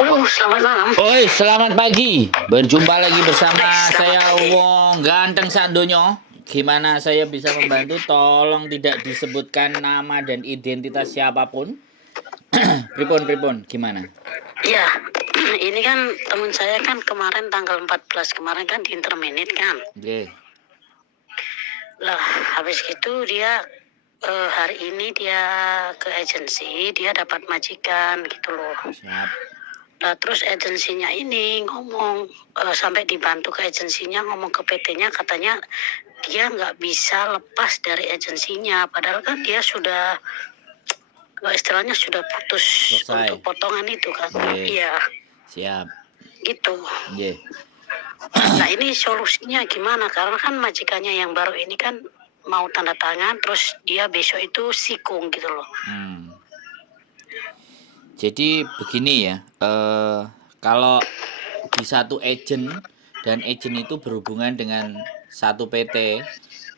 Halo, selamat malam. Oi, selamat pagi. Berjumpa lagi bersama Selamat saya pagi. Wong Ganteng Sandonyo. Gimana saya bisa membantu? Tolong tidak disebutkan nama dan identitas siapapun. Pripun, gimana? Iya, ini kan teman saya kan kemarin tanggal 14 kemarin kan di interminate kan. Oke, Lah, habis gitu dia hari ini dia ke agensi, dia dapat majikan gitu loh. siap. Nah, terus agensinya ini ngomong sampai dibantu ke agensinya ngomong ke PT-nya katanya dia nggak bisa lepas dari agensinya, padahal kan dia sudah istilahnya sudah putus Selesai. untuk potongan itu kan. Oke, Iya, siap. gitu. Oke. Nah, ini solusinya gimana? Karena kan majikannya yang baru ini kan mau tanda tangan, terus dia besok itu sikung gitu loh. Jadi begini ya, kalau di satu agent dan agent itu berhubungan dengan satu PT,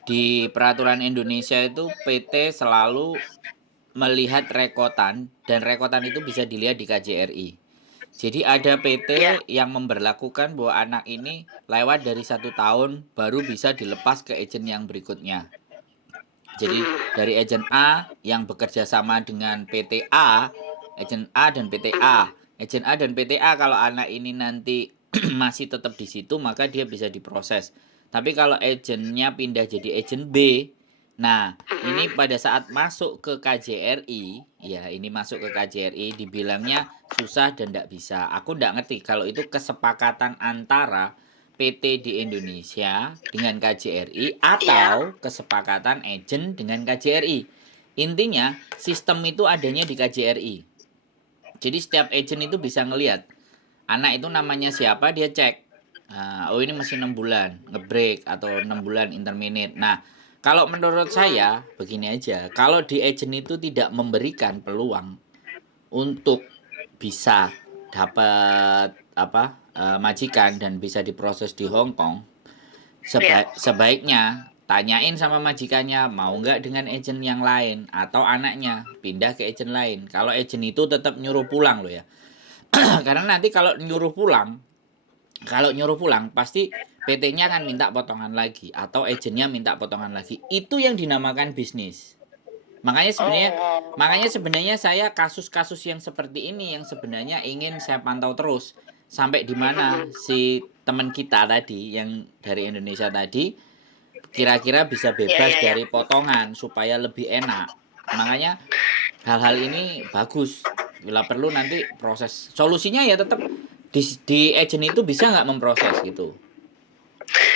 di peraturan Indonesia itu PT selalu melihat rekotan dan rekotan itu bisa dilihat di KJRI. Jadi ada Ya, PT yang memberlakukan bahwa anak ini lewat dari 1 tahun baru bisa dilepas ke agent yang berikutnya. Jadi dari agent A yang bekerja sama dengan PT A, agent A dan PT A. Agent A dan PT A kalau anak ini nanti masih tetap di situ maka dia bisa diproses. Tapi kalau agentnya pindah jadi agent B, nah ini pada saat masuk ke KJRI, ya ini masuk ke KJRI dibilangnya susah dan tidak bisa. Aku tidak ngerti kalau itu kesepakatan antara PT di Indonesia dengan KJRI ya, atau kesepakatan agent dengan KJRI. Intinya sistem itu adanya di KJRI. Jadi setiap agent itu bisa ngelihat anak itu namanya siapa, dia cek. Oh ini masih 6 bulan ngebreak atau 6 bulan interminate. Nah, kalau menurut saya begini aja, kalau di agent itu tidak memberikan peluang untuk bisa dapat majikan dan bisa diproses di Hong Kong, ya. sebaiknya tanyain sama majikannya mau nggak dengan agent yang lain atau anaknya pindah ke agent lain. Kalau agent itu tetap nyuruh pulang loh ya. Karena nanti kalau nyuruh pulang pasti PT-nya akan minta potongan lagi atau agentnya minta potongan lagi. Itu yang dinamakan bisnis. Makanya sebenarnya Oh, makanya sebenarnya saya kasus-kasus yang seperti ini yang sebenarnya ingin saya pantau terus sampai di mana si teman kita tadi yang dari Indonesia tadi kira-kira bisa ya, bebas ya, ya. dari potongan supaya lebih enak. Makanya hal-hal ini bagus. Bila perlu nanti proses solusinya ya tetap di agent itu bisa nggak memproses gitu.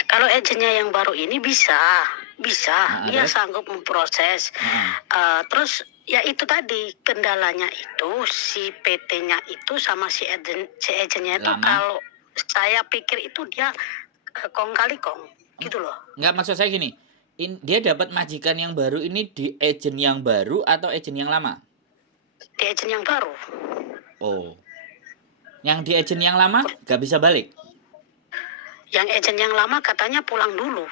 Kalau agennya yang baru ini bisa, dia Terus sanggup memproses. Terus ya itu tadi kendalanya itu si PT-nya itu sama si agennya itu lama. kalau saya pikir itu dia kong kali kong gitu loh. Nggak, maksud saya gini, dia dapat majikan yang baru ini di agent yang baru atau agent yang lama? Di agent yang baru. Oh, yang di agent yang lama nggak bisa balik? Yang agent yang lama katanya pulang dulu.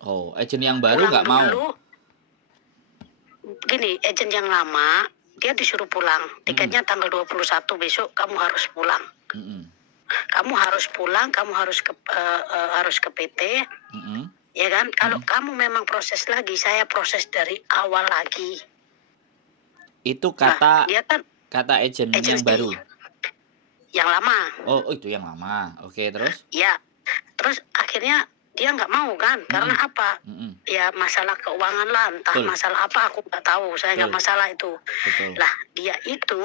Oh, agent yang baru Pulang nggak mau? dulu. Gini, agent yang lama dia disuruh pulang. Tiketnya tanggal 21 besok kamu harus pulang. Mm-mm. Kamu harus pulang, kamu harus ke PT. Ya kan? Kalau kamu memang proses lagi, saya proses dari awal lagi. Itu Nah, kata dia kan agent yang agensi baru. yang lama. Oh, itu yang lama. Oke, terus? Ya, terus akhirnya dia nggak mau kan? Karena apa? Mm-mm. Ya masalah keuangan lah, entah Betul. masalah apa aku nggak tahu. Saya nggak Betul. masalah itu. Betul. Lah, dia itu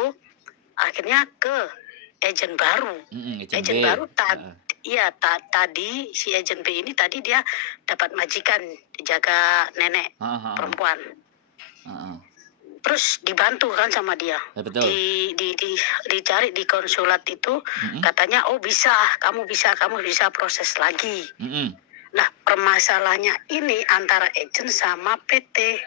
akhirnya ke agent baru. Agent B. Baru tadi si agent B ini tadi dia dapat majikan jaga nenek perempuan. Terus dibantu kan sama dia. Ya, betul. Dicari di konsulat itu katanya oh bisa, kamu bisa proses lagi. Nah, permasalahannya ini antara agent sama PT.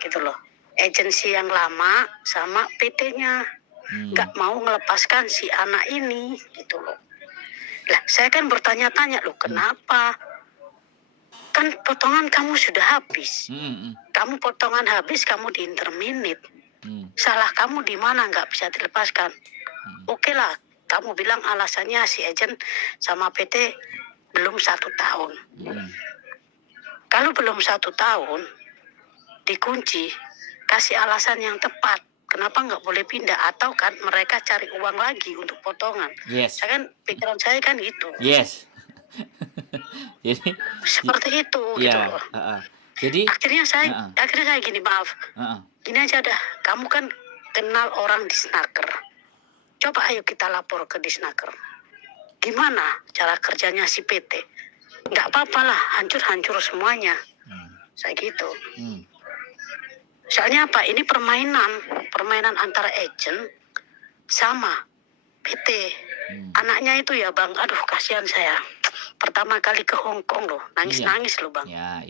Gitu loh. Agensi yang lama sama PT-nya. Nggak mau melepaskan si anak ini gitu loh. Lah, saya kan bertanya-tanya loh, kenapa? Kan potongan kamu sudah habis. Kamu potongan habis, kamu di interminate. Salah kamu di mana nggak bisa dilepaskan? Oke lah, kamu bilang alasannya si agent sama PT belum 1 tahun. Kalau belum 1 tahun, dikunci, kasih alasan yang tepat. Kenapa nggak boleh pindah? Atau kan mereka cari uang lagi untuk potongan. Yes. Saya kan, pikiran saya kan gitu. Yes. Jadi seperti itu gitu ya, loh. Jadi akhirnya saya gini, maaf. Gini aja dah, kamu kan kenal orang di Snaker. Coba ayo kita lapor ke Disnaker. Gimana cara kerjanya si PT? Nggak apa-apa lah, hancur-hancur semuanya. Saya gitu. Soalnya apa? Ini permainan antara agent sama PT. Anaknya itu ya Bang, aduh kasihan saya. Pertama kali ke Hong Kong loh, nangis-nangis loh Bang. Ya.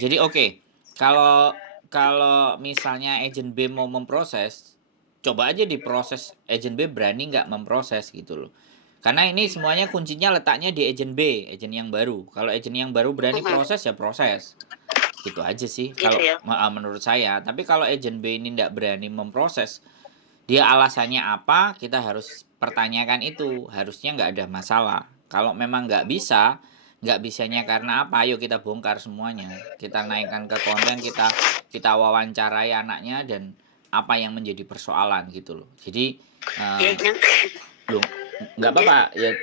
Jadi oke. Kalau misalnya agent B mau memproses, coba aja diproses. Agent B berani nggak memproses gitu loh. Karena ini semuanya kuncinya letaknya di agent B, agent yang baru. Kalau agent yang baru berani proses ya proses. Gitu aja sih kalau menurut saya. Tapi kalau agent B ini nggak berani memproses, dia alasannya apa, kita harus pertanyakan itu. Harusnya nggak ada masalah. Kalau memang nggak bisanya karena apa, ayo kita bongkar semuanya. Kita naikkan ke konten, kita wawancarai anaknya dan apa yang menjadi persoalan gitu loh. Jadi nggak apa-apa ya.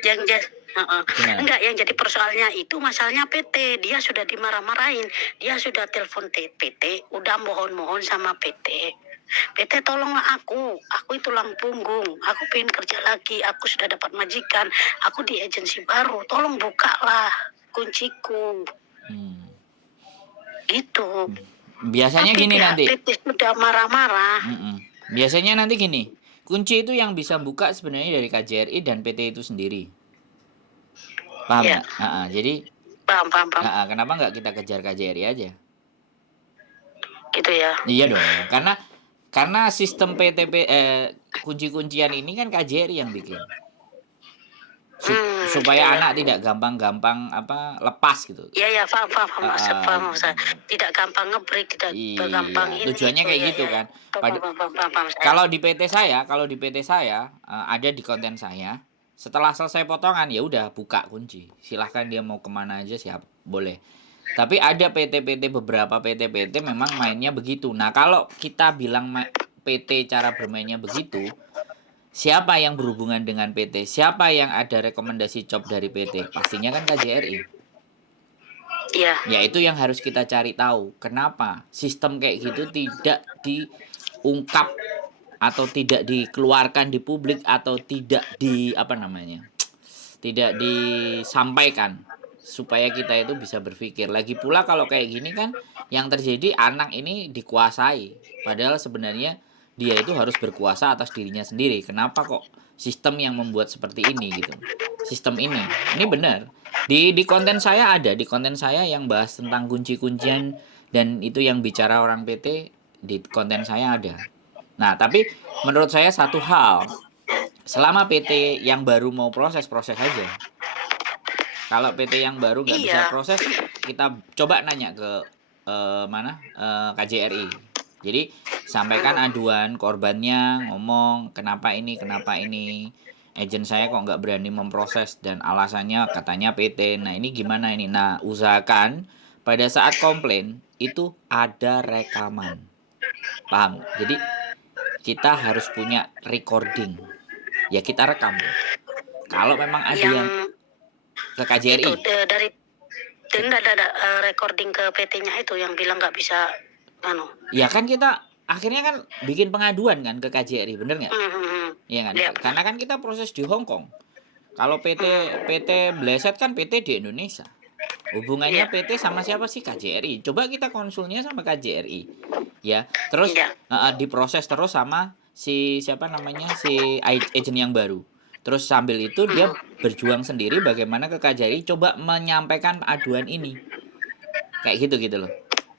Enggak, yang jadi persoalannya itu masalahnya PT. Dia sudah dimarah-marahin, dia sudah telepon PT, udah mohon-mohon sama PT. PT tolonglah aku tulang punggung, aku pengen kerja lagi, aku sudah dapat majikan, aku di agensi baru, tolong bukalah kunciku. Gitu. Biasanya gini nanti. PT sudah marah-marah. Biasanya nanti gini, kunci itu yang bisa buka sebenarnya dari KJRI dan PT itu sendiri. Paham ya? Jadi paham. Kenapa nggak kita kejar KJRI aja? Gitu ya. Iya dong, karena sistem kunci-kuncian ini kan KJRI yang bikin. Supaya anak tidak gampang lepas gitu. Iya, paham. Tidak gampang ngebreak, tidak gampang ini. Tujuannya kayak gitu kan. Kalau di PT saya ada di konten saya. Setelah selesai potongan ya udah buka kunci. Silahkan dia mau kemana aja siap boleh. Tapi ada beberapa PT memang mainnya begitu. Nah kalau kita bilang PT cara bermainnya begitu, siapa yang berhubungan dengan PT? Siapa yang ada rekomendasi job dari PT? Pastinya kan KJRI. Iya. Ya itu yang harus kita cari tahu. Kenapa sistem kayak gitu tidak diungkap atau tidak dikeluarkan di publik atau tidak tidak disampaikan supaya kita itu bisa berpikir. Lagi pula kalau kayak gini kan yang terjadi anak ini dikuasai, padahal sebenarnya dia itu harus berkuasa atas dirinya sendiri. Kenapa kok sistem yang membuat seperti ini gitu? Sistem ini benar. Di konten saya ada, di konten saya yang bahas tentang kunci-kuncian dan itu yang bicara orang PT, di konten saya ada. Nah, tapi menurut saya satu hal, selama PT yang baru mau proses aja. Kalau PT yang baru nggak bisa proses, kita coba nanya ke KJRI. Jadi sampaikan aduan korbannya, ngomong kenapa ini, agent saya kok nggak berani memproses dan alasannya katanya PT. Nah ini gimana ini? Nah usahakan pada saat komplain itu ada rekaman, paham? Jadi kita harus punya recording. Ya kita rekam. Kalau memang ada yang ke KJRI. Itu dari nggak ada recording ke PT-nya itu yang bilang nggak bisa Ya kan kita akhirnya kan bikin pengaduan kan ke KJRI, bener nggak? Iya kan? Karena kan kita proses di Hong Kong. Kalau PT Bleset kan PT di Indonesia. Hubungannya PT sama siapa sih? KJRI. Coba kita konsulnya sama KJRI. Ya, terus diproses terus sama si agent yang baru. Terus sambil itu dia berjuang sendiri bagaimana ke KJRI coba menyampaikan aduan ini. Kayak gitu loh.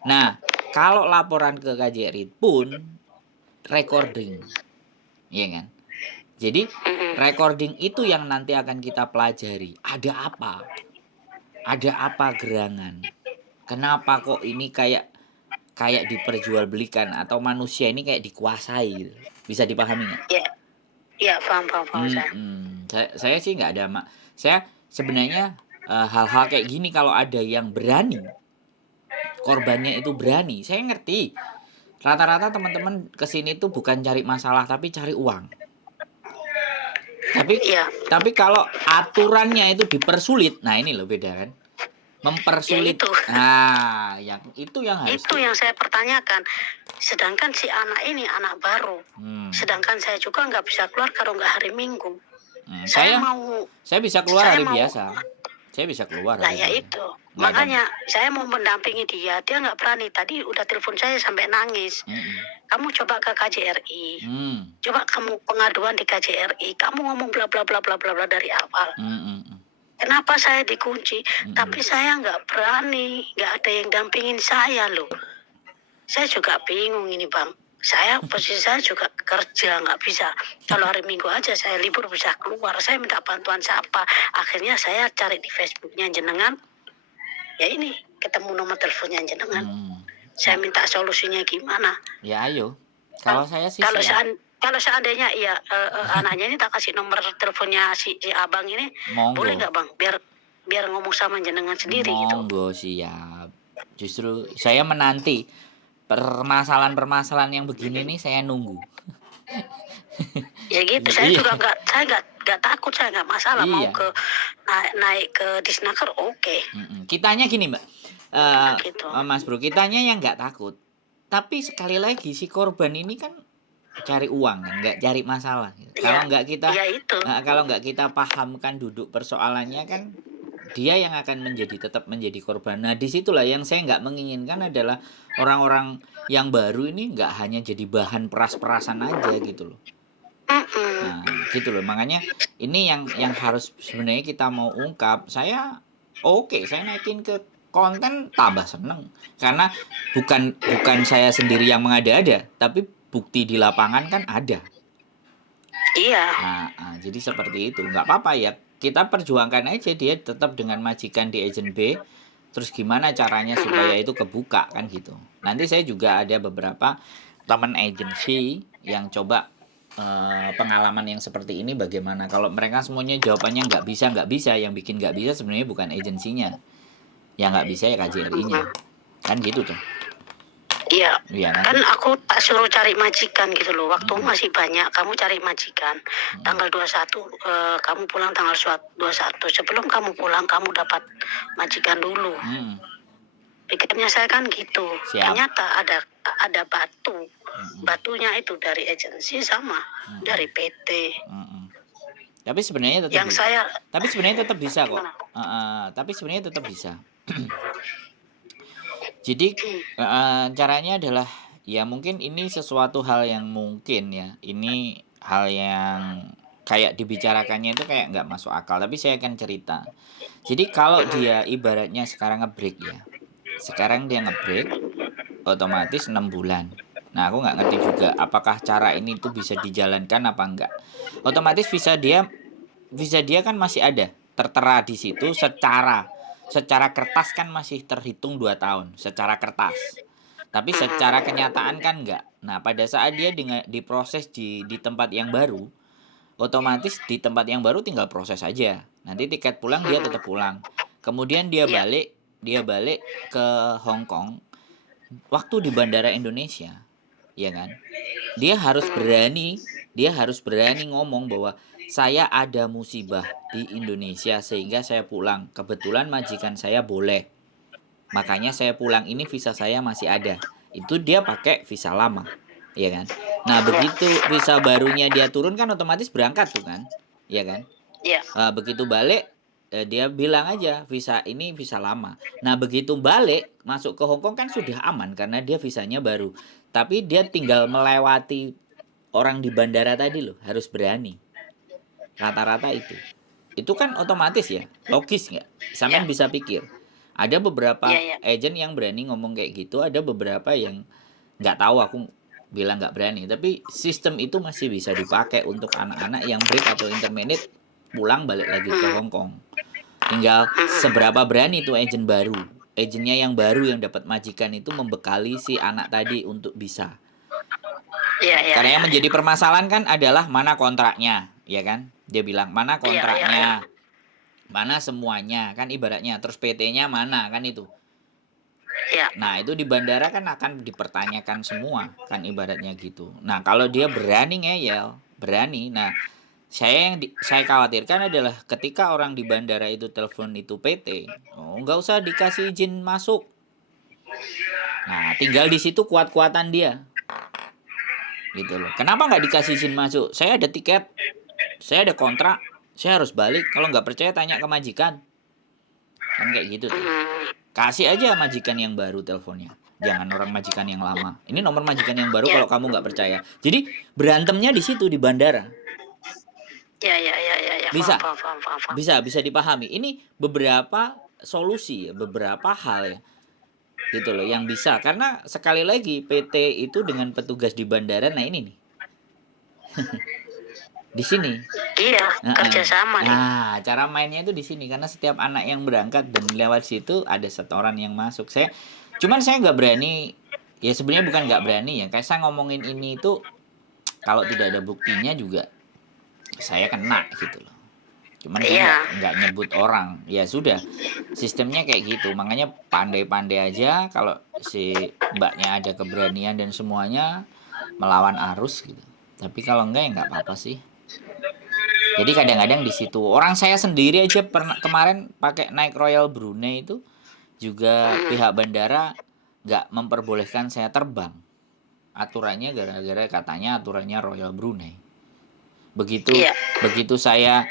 Nah, kalau laporan ke KJRI pun recording. Iya kan? Jadi recording itu yang nanti akan kita pelajari. Ada apa gerangan? Kenapa kok ini kayak kayak diperjualbelikan atau manusia ini kayak dikuasai gitu. Bisa dipahami nggak? Ya, paham saya. Saya sih nggak ada saya sebenarnya hal-hal kayak gini kalau ada yang berani, korbannya itu berani, saya ngerti. Rata-rata teman-teman kesini tuh bukan cari masalah tapi cari uang. Tapi kalau aturannya itu dipersulit, nah ini loh beda kan? Mempersulit. Ya itu. Nah, yang harus. Itu yang saya pertanyakan. Sedangkan si anak ini anak baru. Sedangkan saya juga nggak bisa keluar kalau nggak hari Minggu. Saya bisa keluar hari biasa. Saya bisa keluar. Lah ya itu. Makanya saya mau mendampingi dia nggak berani. Tadi udah telepon saya sampai nangis. Kamu coba ke KJRI. Coba kamu pengaduan di KJRI. Kamu ngomong bla bla bla bla bla dari awal. Kenapa saya dikunci? Tapi saya nggak berani, nggak ada yang dampingin saya loh. Saya juga bingung ini Bang. Posisi saya juga kerja, nggak bisa. Kalau hari Minggu aja saya libur bisa keluar. Saya minta bantuan siapa? Akhirnya saya cari di Facebooknya jenengan. Ya ini ketemu nomor teleponnya jenengan. Saya minta solusinya gimana? Ya ayo. Kalau saya sih. Kalau seandainya anaknya ini tak kasih nomor teleponnya si abang ini, monggo. boleh nggak Bang? Biar ngomong sama jenengan sendiri gitu. Monggo, siap. Justru saya menanti permasalahan yang begini nih, saya nunggu. Ya gitu, saya juga nggak takut, saya nggak masalah mau ke naik ke Disnaker, oke. Kitanya gini Mbak, gitu. Mas Bro, kitanya yang nggak takut. Tapi sekali lagi si korban ini kan cari uang kan, nggak cari masalah. Kalau nggak kita pahamkan duduk persoalannya kan, dia yang akan tetap menjadi korban. Nah disitulah yang saya nggak menginginkan adalah orang-orang yang baru ini nggak hanya jadi bahan peras-perasan aja gitu loh. Nah gitu loh, makanya ini yang harus sebenarnya kita mau ungkap. Saya naikin ke konten tambah seneng karena bukan saya sendiri yang mengada-ada, tapi bukti di lapangan kan ada. Iya. Nah, jadi seperti itu. Nggak apa-apa ya. Kita perjuangkan aja dia tetap dengan majikan di agent B. Terus gimana caranya supaya itu kebuka kan gitu. Nanti saya juga ada beberapa teman agensi yang coba pengalaman yang seperti ini bagaimana. Kalau mereka semuanya jawabannya nggak bisa. Yang bikin nggak bisa sebenarnya bukan agensinya. Yang nggak bisa ya KJRI-nya. Kan gitu tuh. Iya, kan aku tak suruh cari majikan gitu loh. Waktu masih banyak, kamu cari majikan. Tanggal 21, kamu pulang tanggal 21. Sebelum kamu pulang, kamu dapat majikan dulu. Pikirnya saya kan gitu. Ternyata ada batu. Batunya itu dari agensi sama dari PT. Tapi sebenarnya tetap Tapi sebenarnya tetap bisa kok. Tapi sebenarnya tetap bisa. Jadi caranya adalah ya mungkin ini sesuatu hal yang mungkin ya. Ini hal yang kayak dibicarakannya itu kayak nggak masuk akal. Tapi saya akan cerita. Jadi kalau dia ibaratnya sekarang nge-break ya. Sekarang dia nge-break otomatis 6 bulan. Nah aku nggak ngerti juga apakah cara ini tuh bisa dijalankan apa enggak. Otomatis visa dia kan masih ada. Tertera di situ secara kertas kan masih terhitung 2 tahun secara kertas. Tapi secara kenyataan kan enggak. Nah, pada saat dia diproses di tempat yang baru, otomatis di tempat yang baru tinggal proses aja. Nanti tiket pulang dia tetap pulang. Kemudian dia balik ke Hong Kong. Waktu di bandara Indonesia, ya kan? Dia harus berani ngomong bahwa saya ada musibah di Indonesia sehingga saya pulang. Kebetulan majikan saya boleh. Makanya saya pulang, ini visa saya masih ada. Itu dia pakai visa lama, ya kan? Nah, begitu visa barunya dia turun kan otomatis berangkat tuh kan? Ya kan? Iya. Begitu balik dia bilang aja visa ini visa lama. Nah, begitu balik masuk ke Hong Kong kan sudah aman karena dia visanya baru. Tapi dia tinggal melewati orang di bandara tadi loh, harus berani. Rata-rata itu kan otomatis ya, logis nggak? Sampean bisa pikir. Ada beberapa agent yang berani ngomong kayak gitu, ada beberapa yang nggak tahu, aku bilang nggak berani. Tapi sistem itu masih bisa dipakai untuk anak-anak yang break atau intermediate pulang balik lagi ke Hong Kong. Tinggal seberapa berani tuh agent baru, agentnya yang baru yang dapat majikan itu membekali si anak tadi untuk bisa. Karena yang menjadi permasalahan kan adalah mana kontraknya, ya kan? Dia bilang mana kontraknya, mana semuanya, kan ibaratnya. Terus PT-nya mana, kan itu. Nah, itu di bandara kan akan dipertanyakan semua, kan ibaratnya gitu. Nah, kalau dia berani ngeyel, berani. Nah, saya khawatirkan adalah ketika orang di bandara itu telepon itu PT, nggak usah dikasih izin masuk. Nah, tinggal di situ kuat-kuatan dia. Gitu loh. Kenapa nggak dikasih izin masuk? Saya ada tiket, saya ada kontrak, saya harus balik. Kalau nggak percaya tanya ke majikan. Kan kayak gitu tuh. Kasih aja majikan yang baru teleponnya. Jangan orang majikan yang lama. Ini nomor majikan yang baru kalau kamu nggak percaya. Jadi berantemnya di situ di bandara. Ya. Bisa dipahami. Ini beberapa solusi ya, beberapa hal ya. Gitu loh yang bisa. Karena sekali lagi PT itu dengan petugas di bandara, nah ini nih. Di sini. Iya, kerjasama nih. Nah, cara mainnya itu di sini karena setiap anak yang berangkat dan lewat situ ada setoran yang masuk. Cuman saya nggak berani. Ya sebenarnya bukan nggak berani ya. Kayak saya ngomongin ini itu kalau tidak ada buktinya juga saya kena gitu loh. Cuman saya nggak nyebut orang. Ya sudah, sistemnya kayak gitu. Makanya pandai-pandai aja kalau si mbaknya ada keberanian dan semuanya melawan arus gitu. Tapi kalau enggak ya nggak apa-apa sih. Jadi kadang-kadang di situ orang saya sendiri aja pernah kemarin pakai naik Royal Brunei itu juga pihak bandara nggak memperbolehkan saya terbang. Aturannya gara-gara katanya aturannya Royal Brunei. Begitu saya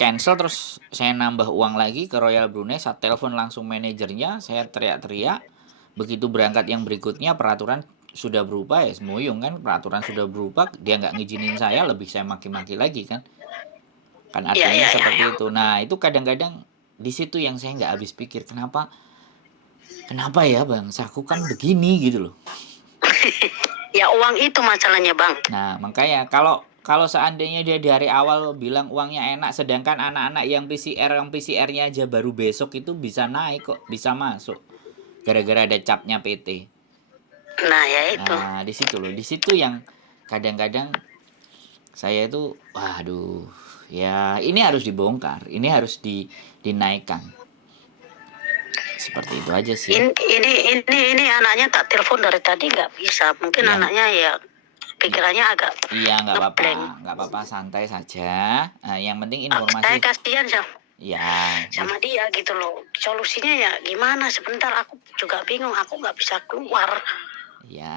cancel terus saya nambah uang lagi ke Royal Brunei, saya telepon langsung manajernya, saya teriak-teriak. Begitu berangkat yang berikutnya peraturan sudah berubah ya semuyung kan, peraturan sudah berubah, dia nggak ngizinin saya, lebih saya maki-maki lagi kan artinya seperti itu. Nah itu kadang-kadang di situ yang saya nggak habis pikir, kenapa ya bang, aku kan begini gitu loh. Ya uang itu masalahnya bang. Nah makanya kalau seandainya dia dari awal bilang uangnya enak, sedangkan anak-anak yang PCR-nya aja baru besok itu bisa naik kok, bisa masuk gara-gara ada capnya PT. Nah ya itu. Nah di situ loh, di situ yang kadang-kadang saya itu waduh ya ini harus dibongkar, ini harus dinaikkan. Seperti itu aja sih. Ini anaknya tak telepon dari tadi nggak bisa, mungkin anaknya ya pikirannya agak nggak apa-apa, santai saja. Nah, yang penting informasi. Saya kasihan sama dia gitu loh. Solusinya ya gimana? Sebentar aku juga bingung, aku nggak bisa keluar.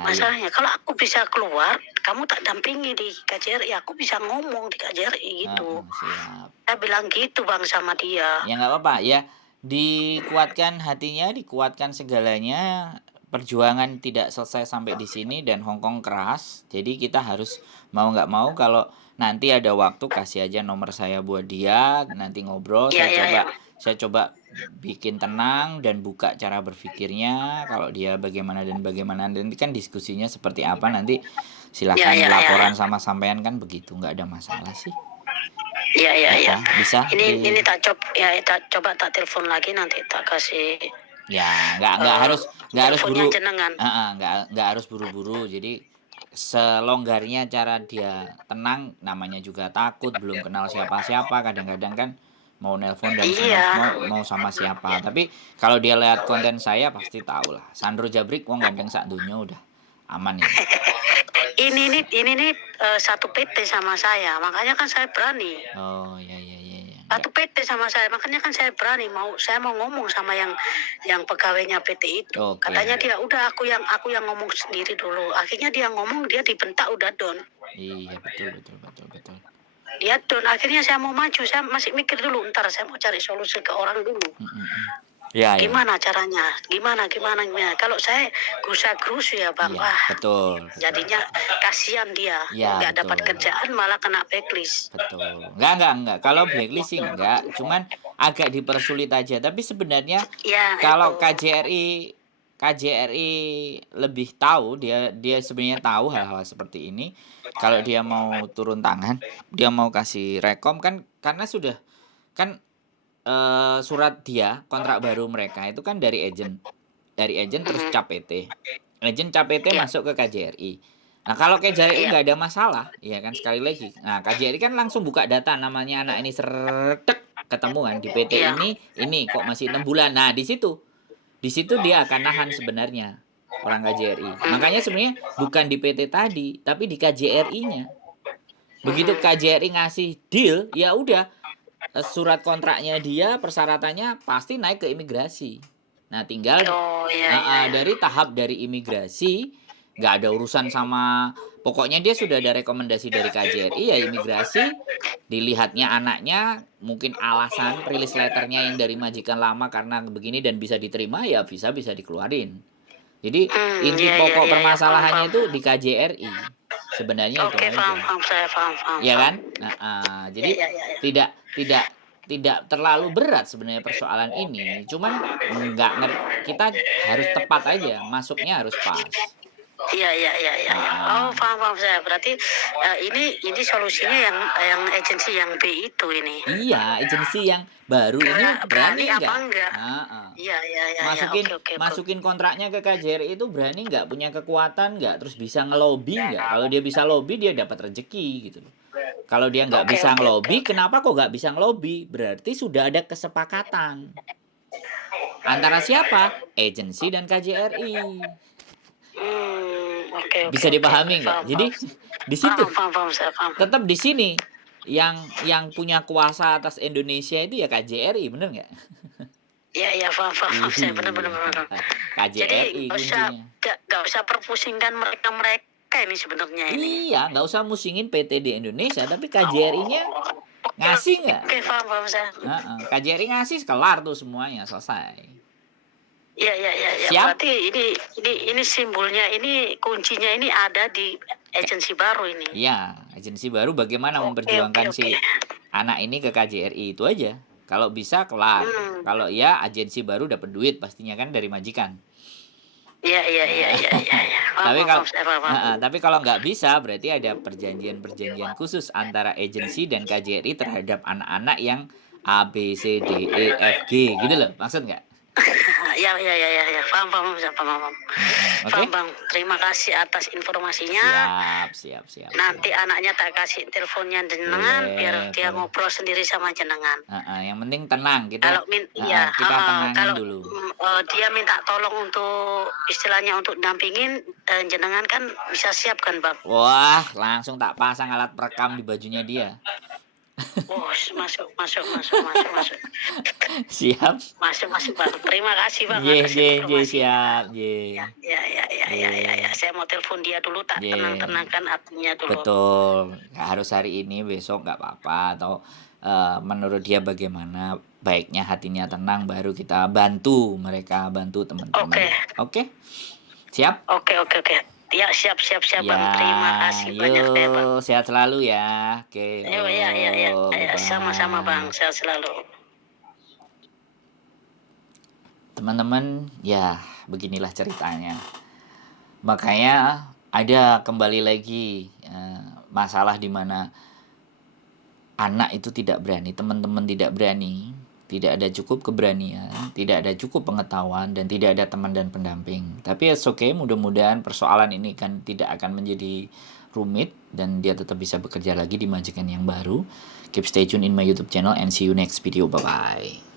Masalahnya kalau aku bisa keluar, kamu tak dampingi di KJRI, aku bisa ngomong di KJRI gitu. Siap. Saya bilang gitu bang sama dia. Ya nggak apa-apa ya, dikuatkan hatinya, dikuatkan segalanya. Perjuangan tidak selesai sampai di sini dan Hongkong keras. Jadi kita harus mau nggak mau kalau nanti ada waktu kasih aja nomor saya buat dia, nanti ngobrol. Saya coba bikin tenang dan buka cara berpikirnya. Kalau dia bagaimana nanti kan diskusinya seperti apa nanti silahkan laporan sama sampean kan begitu, nggak ada masalah sih. Iya. Bisa. Ini tak coba tak telepon lagi nanti tak kasih. Ya nggak harus buru. Nggak harus buru-buru. Jadi selonggarnya cara dia tenang, namanya juga takut, belum kenal siapa-siapa, kadang-kadang kan mau nelpon dan mau sama siapa. Tapi kalau dia lihat konten saya pasti tahu lah. Sandro Jabrik wong gandeng sak dunya udah aman ini. Ini nih satu PT sama saya, makanya kan saya berani. Oh iya. Satu PT sama saya, makanya kan saya berani saya mau ngomong sama yang pegawainya PT itu. Okay. Katanya dia udah aku yang ngomong sendiri dulu. Akhirnya dia ngomong, dia dibentak udah down. Iya betul. Dia down. Akhirnya saya mau maju, saya masih mikir dulu, ntar saya mau cari solusi ke orang dulu. Gimana caranya? Gimana? Kalau saya gerusa-gerusu ya bang, betul. Jadinya kasihan dia, nggak dapat kerjaan malah kena blacklist. Betul. Enggak. Kalau blacklist sih enggak, cuman agak dipersulit aja. Tapi sebenarnya kalau KJRI lebih tahu, dia sebenarnya tahu hal-hal seperti ini. Kalau dia mau turun tangan, dia mau kasih rekom kan, karena sudah kan surat dia kontrak baru mereka itu kan dari agent terus cap PT. Agent cap PT masuk ke KJRI. Nah, kalau KJRI nggak ada masalah, ya kan, sekali lagi. Nah, KJRI kan langsung buka data namanya anak ini sertek ketemu kan di PT ini kok masih 6 bulan. Nah, di situ dia akan nahan sebenarnya orang KJRI. Makanya sebenarnya bukan di PT tadi, tapi di KJRI-nya. Begitu KJRI ngasih deal, ya udah surat kontraknya dia, persyaratannya pasti naik ke imigrasi. Nah, tinggal dari tahap dari imigrasi, nggak ada urusan sama, pokoknya dia sudah ada rekomendasi dari KJRI, ya imigrasi, dilihatnya anaknya, mungkin alasan release letternya yang dari majikan lama karena begini dan bisa diterima, ya bisa dikeluarin. Jadi inti pokok permasalahannya itu di KJRI. Sebenarnya itu aja. Paham. Ya kan? Jadi tidak terlalu berat sebenarnya persoalan ini. Cuman kita harus tepat aja, masuknya harus pas. Iya. Oh, paham saya. Berarti ini solusinya yang agensi yang B itu ini. Iya, agensi yang baru ini berani enggak? Iya. Masukin kontraknya ke KJRI itu berani nggak, punya kekuatan nggak, terus bisa ngelobi nggak? Kalau dia bisa lobby, dia dapat rezeki gitu. Kalau dia nggak bisa ngelobi, kenapa kok nggak bisa ngelobi? Berarti sudah ada kesepakatan antara siapa? Agensi dan KJRI. Bisa dipahami nggak? Jadi di situ tetap di sini yang punya kuasa atas Indonesia itu ya KJRI, bener nggak? Iya, paham. Saya benar. KJRI kuncinya. Nggak usah perpusingkan mereka ini sebenarnya ini. Iya, nggak usah musingin PT di Indonesia, tapi KJRI-nya ngasih nggak? Oke, paham saya. KJRI ngasih, kelar tuh semuanya, selesai. Iya. Siap? Berarti ini simbolnya, ini kuncinya ini ada di agensi baru ini. Iya, agensi baru bagaimana memperjuangkan si anak ini ke KJRI itu aja. Kalau bisa kelar. Kalau iya, agensi baru dapat duit pastinya kan dari majikan. Iya. Tapi kalau nggak bisa, berarti ada perjanjian khusus antara agensi dan KJRI terhadap anak-anak yang A, B, C, D, E, F, G gitu loh. Maksud nggak? Ya. Paham. Paham, Bang. Terima kasih atas informasinya. Siap. Nanti anaknya tak kasih teleponnya jenengan biar dia ngobrol sendiri sama jenengan. Yang penting tenang kita. Kalau kita tenangin dulu. Dia minta tolong untuk istilahnya untuk dampingin, jenengan kan bisa siap kan, Bang? Wah, langsung tak pasang alat perekam di bajunya dia. Oh, masuk. Siap. Masuk, Bang. Terima kasih, Bang. Siap. Ya. Saya mau telepon dia dulu, tak tenangkan hatinya dulu. Betul. Nggak harus hari ini, besok nggak apa-apa. Atau menurut dia bagaimana baiknya hatinya tenang, baru kita bantu mereka, bantu teman-teman. Oke? Siap? Oke. Ya, siap, Bang. Terima kasih banyak deh, Bang. Sehat selalu ya. Oke. Ya. Sama-sama, Bang. Sehat selalu. Teman-teman, ya beginilah ceritanya. Makanya ada kembali lagi masalah di mana anak itu tidak berani, teman-teman tidak berani. Tidak ada cukup keberanian, tidak ada cukup pengetahuan, dan tidak ada teman dan pendamping. Tapi it's okay, mudah-mudahan persoalan ini kan tidak akan menjadi rumit, dan dia tetap bisa bekerja lagi di majikan yang baru. Keep stay tune in my YouTube channel and see you next video. Bye-bye.